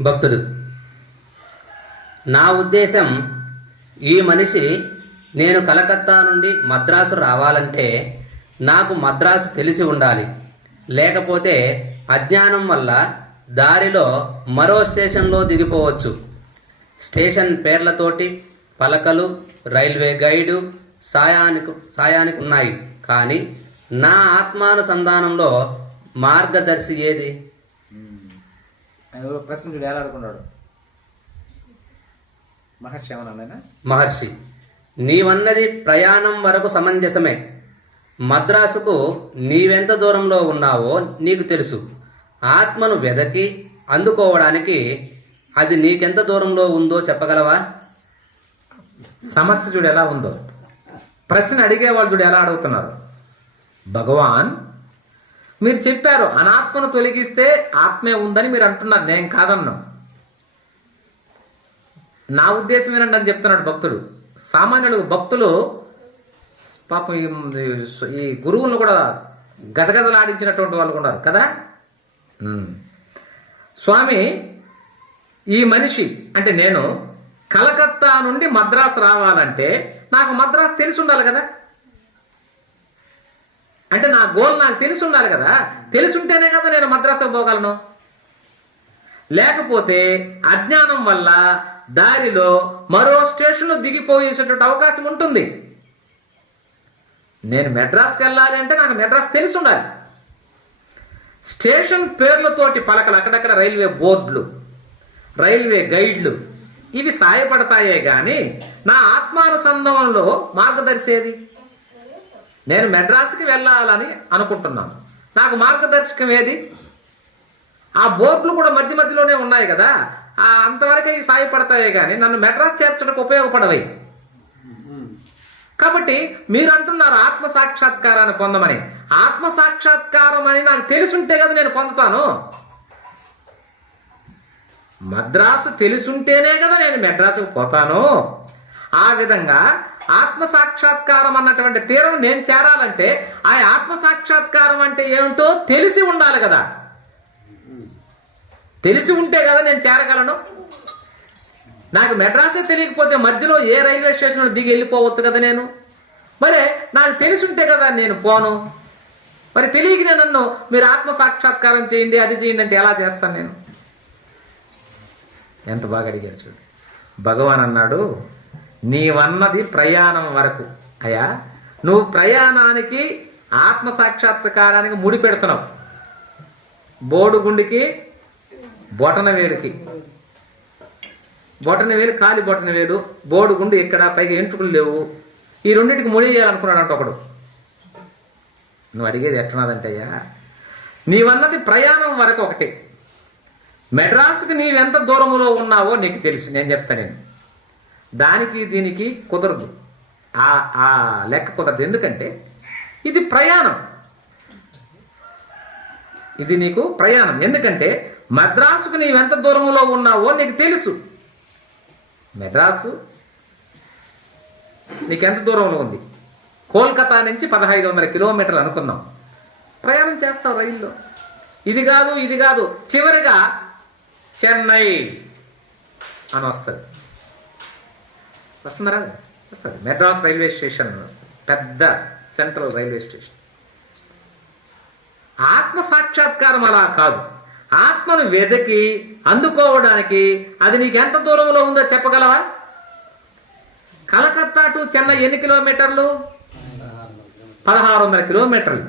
భక్తుడు. నా ఉద్దేశం ఈ మనిషి నేను కలకత్తా నుండి మద్రాసు రావాలంటే నాకు మద్రాసు తెలిసి ఉండాలి. లేకపోతే అజ్ఞానం వల్ల దారిలో మరో స్టేషన్లో దిగిపోవచ్చు. స్టేషన్ పేర్లతోటి పలకలు రైల్వే గైడు సాయానికి సాయానికి ఉన్నాయి కానీ నా ఆత్మానుసంధానంలో మార్గదర్శి ఏది? ఆయన ఎవరో ప్రశ్న చూడు ఎలా మహర్షి ఏమన్నా మహర్షి నీవన్నది ప్రయాణం వరకు సమంజసమే. మద్రాసుకు నీవెంత దూరంలో ఉన్నావో నీకు తెలుసు. ఆత్మను వెదకి అందుకోవడానికి అది నీకెంత దూరంలో ఉందో చెప్పగలవా? సమస్య చూడు ఎలా ఉందో. ప్రశ్న అడిగే వాళ్ళు చూడు ఎలా అడుగుతున్నారు? భగవాన్ మీరు చెప్పారు అనాత్మను తొలగిస్తే ఆత్మే ఉందని మీరు అంటున్నారు. నేను కాదన్నా. నా ఉద్దేశం ఏంటంటే అని చెప్తున్నాడు భక్తుడు. సామాన్యులు భక్తులు పాపం ఈ- గురువులను కూడా గదగదలాడించినటువంటి వాళ్ళు ఉన్నారు కదా? స్వామి ఈ మనిషి అంటే నేను కలకత్తా నుండి మద్రాసు రావాలంటే నాకు మద్రాసు తెలిసి ఉండాలి కదా? అంటే నా గోల్ నాకు తెలిసి ఉండాలి కదా. తెలుసుంటేనే కదా నేను మద్రాసు పోగలను. లేకపోతే అజ్ఞానం వల్ల దారిలో మరో స్టేషన్లో దిగిపోయేసేటువంటి అవకాశం ఉంటుంది. నేను మెడ్రాస్కి వెళ్ళాలి అంటే నాకు మెడ్రాస్ తెలిసి ఉండాలి. స్టేషన్ పేర్లతోటి పలకలు అక్కడక్కడ రైల్వే బోర్డులు రైల్వే గైడ్లు ఇవి సాయపడతాయే కానీ నా ఆత్మానుసంధానంలో మార్గదర్శేది నేను మెడ్రాస్కి వెళ్ళాలని అనుకుంటున్నాను. నాకు మార్గదర్శకం ఏది? ఆ బోర్డులు కూడా మధ్య మధ్యలోనే ఉన్నాయి కదా. ఆ అంతవరకే సాయపడతాయే కానీ నన్ను మెడ్రాస్ చేర్చడానికి ఉపయోగపడవి. కాబట్టి మీరు అంటున్నారు ఆత్మ సాక్షాత్కారాన్ని పొందమని. ఆత్మ సాక్షాత్కారం అని నాకు తెలుసుంటే కదా నేను పొందుతాను. మద్రాసు తెలుసుంటేనే కదా నేను మెడ్రాసుకు పోతాను. ఆ విధంగా ఆత్మ సాక్షాత్కారం అన్నటువంటి తీరం నేను చేరాలంటే ఆ ఆత్మ సాక్షాత్కారం అంటే ఏమిటో తెలిసి ఉండాలి కదా. తెలిసి ఉంటే కదా నేను చేరగలను. నాకు మెడ్రాసే తెలియకపోతే మధ్యలో ఏ రైల్వే స్టేషన్లో దిగి వెళ్ళిపోవచ్చు కదా నేను. మరి నాకు తెలిసి ఉంటే కదా నేను పోను. మరి తెలియకనే నన్ను మీరు ఆత్మ సాక్షాత్కారం చేయండి అది చేయండి అంటే ఎలా చేస్తాను నేను? ఎంత బాగా అడిగారు చూడు. భగవాన్ అన్నాడు నీవన్నది ప్రయాణం వరకు. అయ్యా నువ్వు ప్రయాణానికి ఆత్మ సాక్షాత్కారానికి ముడి పెడుతున్నావు. బోడుగుండికి బొటన బొటనవేలు బొటన వేలు కాలి బొటన వేలు బోడుగుండు ఇక్కడ పైగా ఎంట్రుకులు లేవు. ఈ రెండింటికి ముడి చేయాలనుకున్నాడంట ఒకడు. నువ్వు అడిగేది ఎట్లన్నదంటే అయ్యా నీవన్నది ప్రయాణం వరకు ఒకటి. మెడ్రాస్కి నీవెంత దూరంలో ఉన్నావో నీకు తెలుసు. నేను చెప్తా నేను. దానికి దీనికి కుదరదు. ఆ ఆ లెక్క కుదరదు. ఎందుకంటే ఇది ప్రయాణం. ఇది నీకు ప్రయాణం. ఎందుకంటే మద్రాసుకు నీవెంత దూరంలో ఉన్నావో నీకు తెలుసు. మద్రాసు నీకెంత దూరంలో ఉంది? కోల్కతా నుంచి పదహైదు వందల కిలోమీటర్లు అనుకున్నాం. ప్రయాణం చేస్తావు రైల్లో. ఇది కాదు ఇది కాదు. చివరిగా చెన్నై అని వస్తుంది. వస్తుందా వస్తుంది. మెడ్రాస్ రైల్వే స్టేషన్ వస్తుంది. పెద్ద సెంట్రల్ రైల్వే స్టేషన్. ఆత్మ సాక్షాత్కారం అలా కాదు. ఆత్మను వెదకి అందుకోవడానికి అది నీకెంత దూరంలో ఉందో చెప్పగలవా? కలకత్తా టు చెన్నై ఎన్ని కిలోమీటర్లు? పదహారు వందల కిలోమీటర్లు.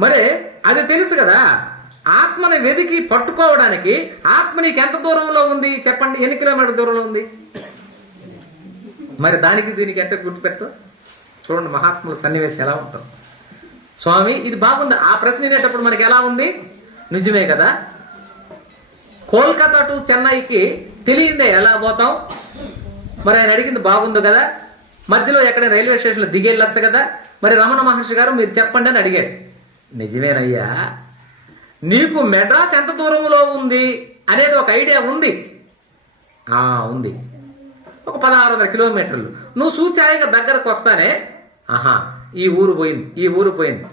మరి అది తెలుసు కదా? ఆత్మని వెదికి పట్టుకోవడానికి ఆత్మ నీకు ఎంత దూరంలో ఉంది? చెప్పండి ఎన్ని కిలోమీటర్ దూరంలో ఉంది? మరి దానికి దీనికి ఎంత గుర్తుపెట్టు చూడండి మహాత్ముల సన్నివేశం ఎలా ఉంటాం స్వామి ఇది బాగుంది. ఆ ప్రశ్న వినేటప్పుడు మనకి ఎలా ఉంది? నిజమే కదా? కోల్కతా టు చెన్నైకి తెలియందే ఎలా పోతాం? మరి ఆయన అడిగింది బాగుంది కదా? మధ్యలో ఎక్కడ రైల్వే స్టేషన్లో దిగేళ్ళొచ్చు కదా? మరి రమణ మహర్షి గారు మీరు చెప్పండి అని అడిగాడు. నిజమేనయ్యా నీకు మెడ్రాస్ ఎంత దూరంలో ఉంది అనేది ఒక ఐడియా ఉంది. ఆ ఉంది. ఒక పదహారు వందల కిలోమీటర్లు. నువ్వు సూచాయిగా దగ్గరకు వస్తానే ఆహా ఈ ఊరు పోయింది ఈ ఊరు పోయింది.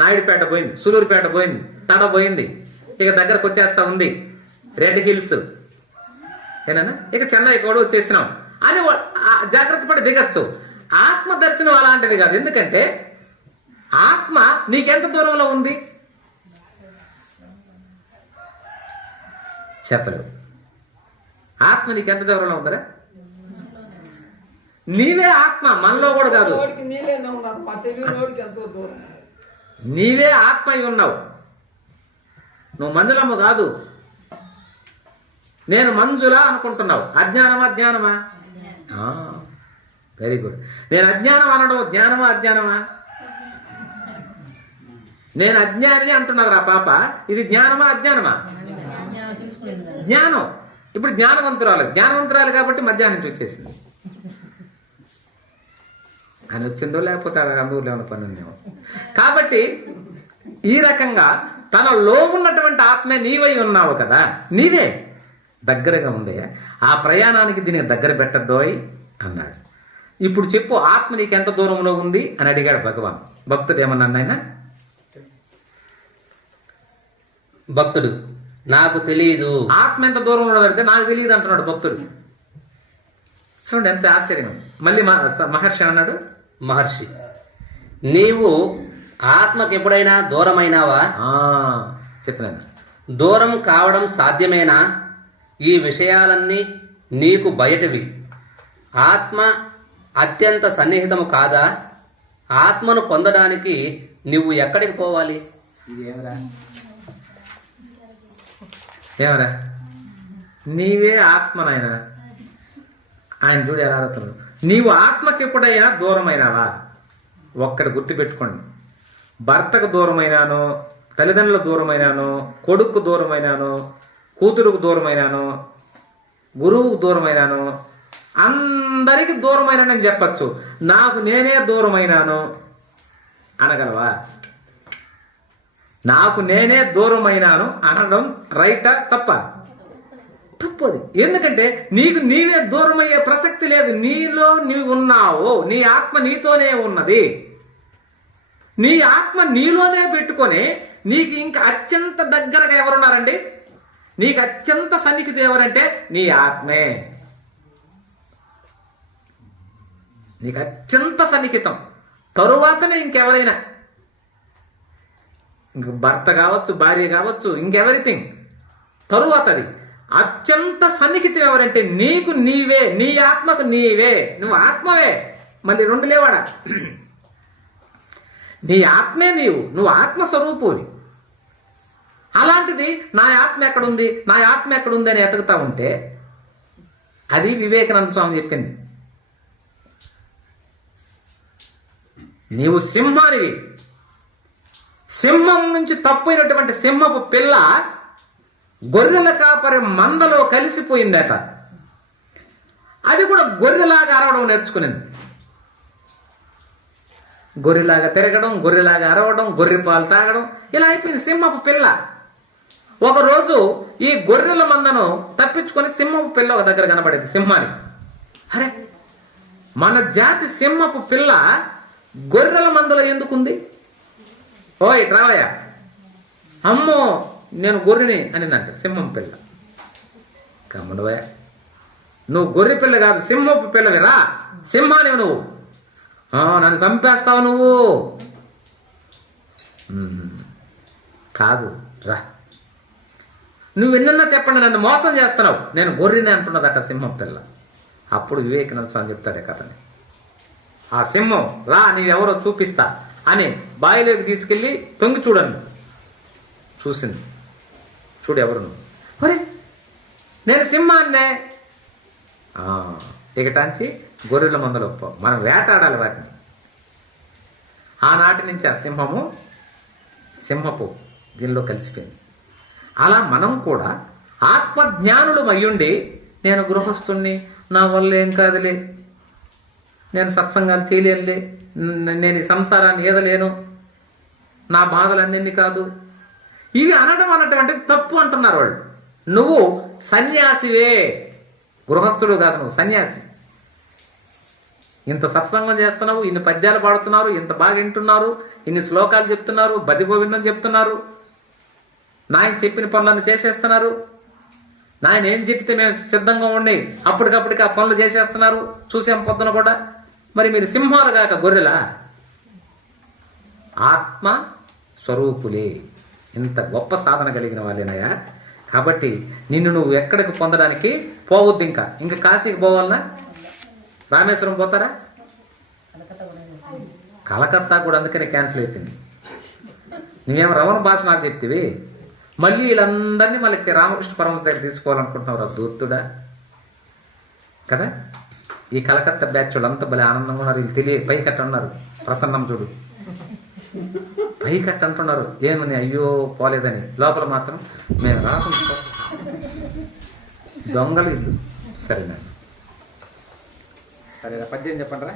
నాయుడుపేట పోయింది సులూరుపేట పోయింది తడ పోయింది. ఇక దగ్గరకు వచ్చేస్తా ఉంది. Red hills. ఏనా ఇక చెన్నై కూడా వచ్చేసినాం. అని జాగ్రత్త పడి దిగచ్చు. ఆత్మ దర్శనం అలాంటిది కాదు. ఎందుకంటే ఆత్మ నీకెంత దూరంలో ఉంది? చెప్పలేవు. ఆత్మ నీకెంత దూరంలో ఉందరా? నీవే ఆత్మ మనలో కూడా కాదు. ఎంతో నీవే ఆత్మ అయి ఉన్నావు. నువ్వు మంజులమ్మ కాదు. నేను మంజులా అనుకుంటున్నావు. అజ్ఞానమా జ్ఞానమా వెరీ గుడ్ నేను అజ్ఞానం అనడం జ్ఞానమా అజ్ఞానమా? నేను అజ్ఞాని అంటున్నారు ఆ పాప? ఇది జ్ఞానమా అజ్ఞానమా? జ్ఞానం. ఇప్పుడు జ్ఞానవంతురాలు. జ్ఞానవంతురాలు కాబట్టి మధ్యాహ్నం నుంచి వచ్చేసింది. అని వచ్చిందో లేకపోతే అలా అందూరులో ఉన్న పని ఉందేమో. కాబట్టి ఈ రకంగా తనలో ఉన్నటువంటి ఆత్మే నీవై ఉన్నావు కదా. నీవే దగ్గరగా ఉందే. ఆ ప్రయాణానికి దీనికి దగ్గర పెట్టద్దోయ్ అన్నాడు. ఇప్పుడు చెప్పు ఆత్మ నీకు ఎంత దూరంలో ఉంది అని అడిగాడు భగవాన్. భక్తుడు ఏమన్నా ఆయన భక్తుడు. నాకు తెలియదు ఆత్మ ఎంత దూరంలో ఉన్నదంటే నాకు తెలియదు అంటున్నాడు భక్తుడు. చూడండి ఎంత ఆశ్చర్యం. మళ్ళీ మహర్షి అన్నాడు మహర్షి నీవు ఆత్మకి ఎప్పుడైనా దూరమైనావా? ఆ చెప్పినాను దూరం కావడం సాధ్యమేనా? ఈ విషయాలన్నీ నీకు బయటవి. ఆత్మ అత్యంత సన్నిహితము కాదా? ఆత్మను పొందడానికి నువ్వు ఎక్కడికి పోవాలి? ఇది ఏమరా? నీవే ఆత్మ నాయన ఆయన చూడు ఎలా అడుగుతున్నాడు. నీవు ఆత్మకి ఎప్పుడైనా దూరమైనావా? ఒక్కటి గుర్తుపెట్టుకోండి. భర్తకు దూరమైనాను తల్లిదండ్రులకు దూరమైనాను కొడుకు దూరమైనాను కూతురుకు దూరమైనాను గురువుకు దూరమైనాను అందరికి దూరమైనానని చెప్పచ్చు. నాకు నేనే దూరమైనాను అనగలవా? నాకు నేనే దూరమైనాను అనడం రైటా తప్ప? తప్పది. ఎందుకంటే నీకు నీవే దూరమయ్యే ప్రసక్తి లేదు. నీలో నీవు ఉన్నావు నీ ఆత్మ నీతోనే ఉన్నది. నీ ఆత్మ నీలోనే పెట్టుకొని నీకు ఇంకా అత్యంత దగ్గరగా ఎవరున్నారండి? నీకు అత్యంత సన్నిహితం ఎవరంటే నీ ఆత్మే. నీకు అత్యంత సన్నిహితం. తరువాతనే ఇంకెవరైనా భర్త కావచ్చు భార్య కావచ్చు ఇంకెవరిథింగ్ తరువాతది అత్యంత సన్నిహితం ఎవరంటే నీకు నీవే నీ ఆత్మకు నీవే. నువ్వు ఆత్మవే. మళ్ళీ రెండు లేవాడా. నీ ఆత్మే నీవు నువ్వు ఆత్మస్వరూపువి. అలాంటిది నా ఆత్మ ఎక్కడుంది నా ఆత్మ ఎక్కడుంది అని ఎతుకుతా ఉంటే అది వివేకానంద స్వామి చెప్పింది. నీవు సింహానివి. సింహం నుంచి తప్పైనటువంటి సింహపు పిల్ల గొర్రెల కాపరి మందలో కలిసిపోయిందట. అది కూడా గొర్రెలాగా అరవడం నేర్చుకునింది. గొర్రెలాగా తిరగడం గొర్రెలాగా అరవడం గొర్రె పాలు తాగడం ఇలా అయిపోయింది సింహపు పిల్ల. ఒకరోజు ఈ గొర్రెల మందను తప్పించుకొని సింహపు పిల్ల ఒక దగ్గర కనబడింది సింహానికి అరే మన జాతి సింహపు పిల్ల గొర్రెల మందలో ఎందుకుంది? ఓయ్ రావయ్య. అమ్మో నేను గొర్రెని అనిందంట సింహం పిల్ల. కమ్ముడవయ్య నువ్వు గొర్రె పిల్ల కాదు సింహపు పిల్లవిరా సింహానివి నువ్వు. నన్ను చంపేస్తావు నువ్వు. కాదు రా. నువ్వు ఎన్నన్నా చెప్పండి నన్ను మోసం చేస్తున్నావు. నేను గొర్రెని అంటున్నదట సింహం పిల్ల. అప్పుడు వివేకానంద స్వామి చెప్తాడే కథని. ఆ సింహం రా నీవెవరో చూపిస్తా. అని బావిలోకి తీసుకెళ్ళి తొంగి చూడండి. చూసింది. చూడు ఎవరు నువ్వు ఒరే నేను సింహాన్నే. ఎగటాంచి గొర్రెల మందలు మనం వేటాడాలి వాటిని. ఆనాటి నుంచి ఆ సింహము సింహపు దీనిలో కలిసిపోయింది. అలా మనం కూడా ఆత్మజ్ఞానులు అయ్యుండి నేను గృహస్థుణ్ణి. నా వల్ల ఏం కాదులే. నేను సత్సంగాలు చేయలేనులే. నేను ఈ సంసారాన్ని ఏదలేను. నా బాధలు బాధలన్నీ కాదు. ఇవి అనడం అనటువంటి తప్పు అంటున్నారు వాళ్ళు. నువ్వు సన్యాసివే. గృహస్థుడు కాదు నువ్వు సన్యాసి. ఇంత సత్సంగం చేస్తున్నావు ఇన్ని పద్యాలు పాడుతున్నారు ఇంత బాగా వింటున్నారు ఇన్ని శ్లోకాలు చెప్తున్నారు భజగోవిందం చెప్తున్నారు. నాయన చెప్పిన పనులను చేసేస్తున్నారు. నాయన ఏం చెప్తే మేము సిద్ధంగా ఉండి అప్పటికప్పటికి ఆ పనులు చేసేస్తున్నారు. చూసాం పొద్దున కూడా. మరి మీరు సింహాలు కాక గొర్రెలా? ఆత్మ స్వరూపులే. ఇంత గొప్ప సాధన కలిగిన వాళ్ళేనయ్యా. కాబట్టి నిన్ను నువ్వు ఎక్కడికి పొందడానికి పోవద్దు ఇంకా. ఇంకా కాశీకి పోవాలనా? రామేశ్వరం పోతారా? కలకత్తా కూడా అందుకనే క్యాన్సిల్ అయిపోయింది. నువ్వేమో రమణ భాష నాకు చెప్తివి? మళ్ళీ వీళ్ళందరినీ మళ్ళీ రామకృష్ణ పరమ దగ్గర తీసుకోవాలనుకుంటున్నావు రా దూర్తుడా కదా? ఈ కలకత్తా బ్యాచ్ వాళ్ళు అంత భలే ఆనందంగా ఉన్నారు. వీళ్ళు తెలియ పైకట్ట ఉన్నారు. ప్రసన్నం చూడు. పైకట్ట అంటున్నారు. ఏమని? అయ్యో పోలేదని. లోపల మాత్రం మేము రాకుండా దొంగలు ఇల్లు. సరేనా? సరేనా పద్యం చెప్పండి రా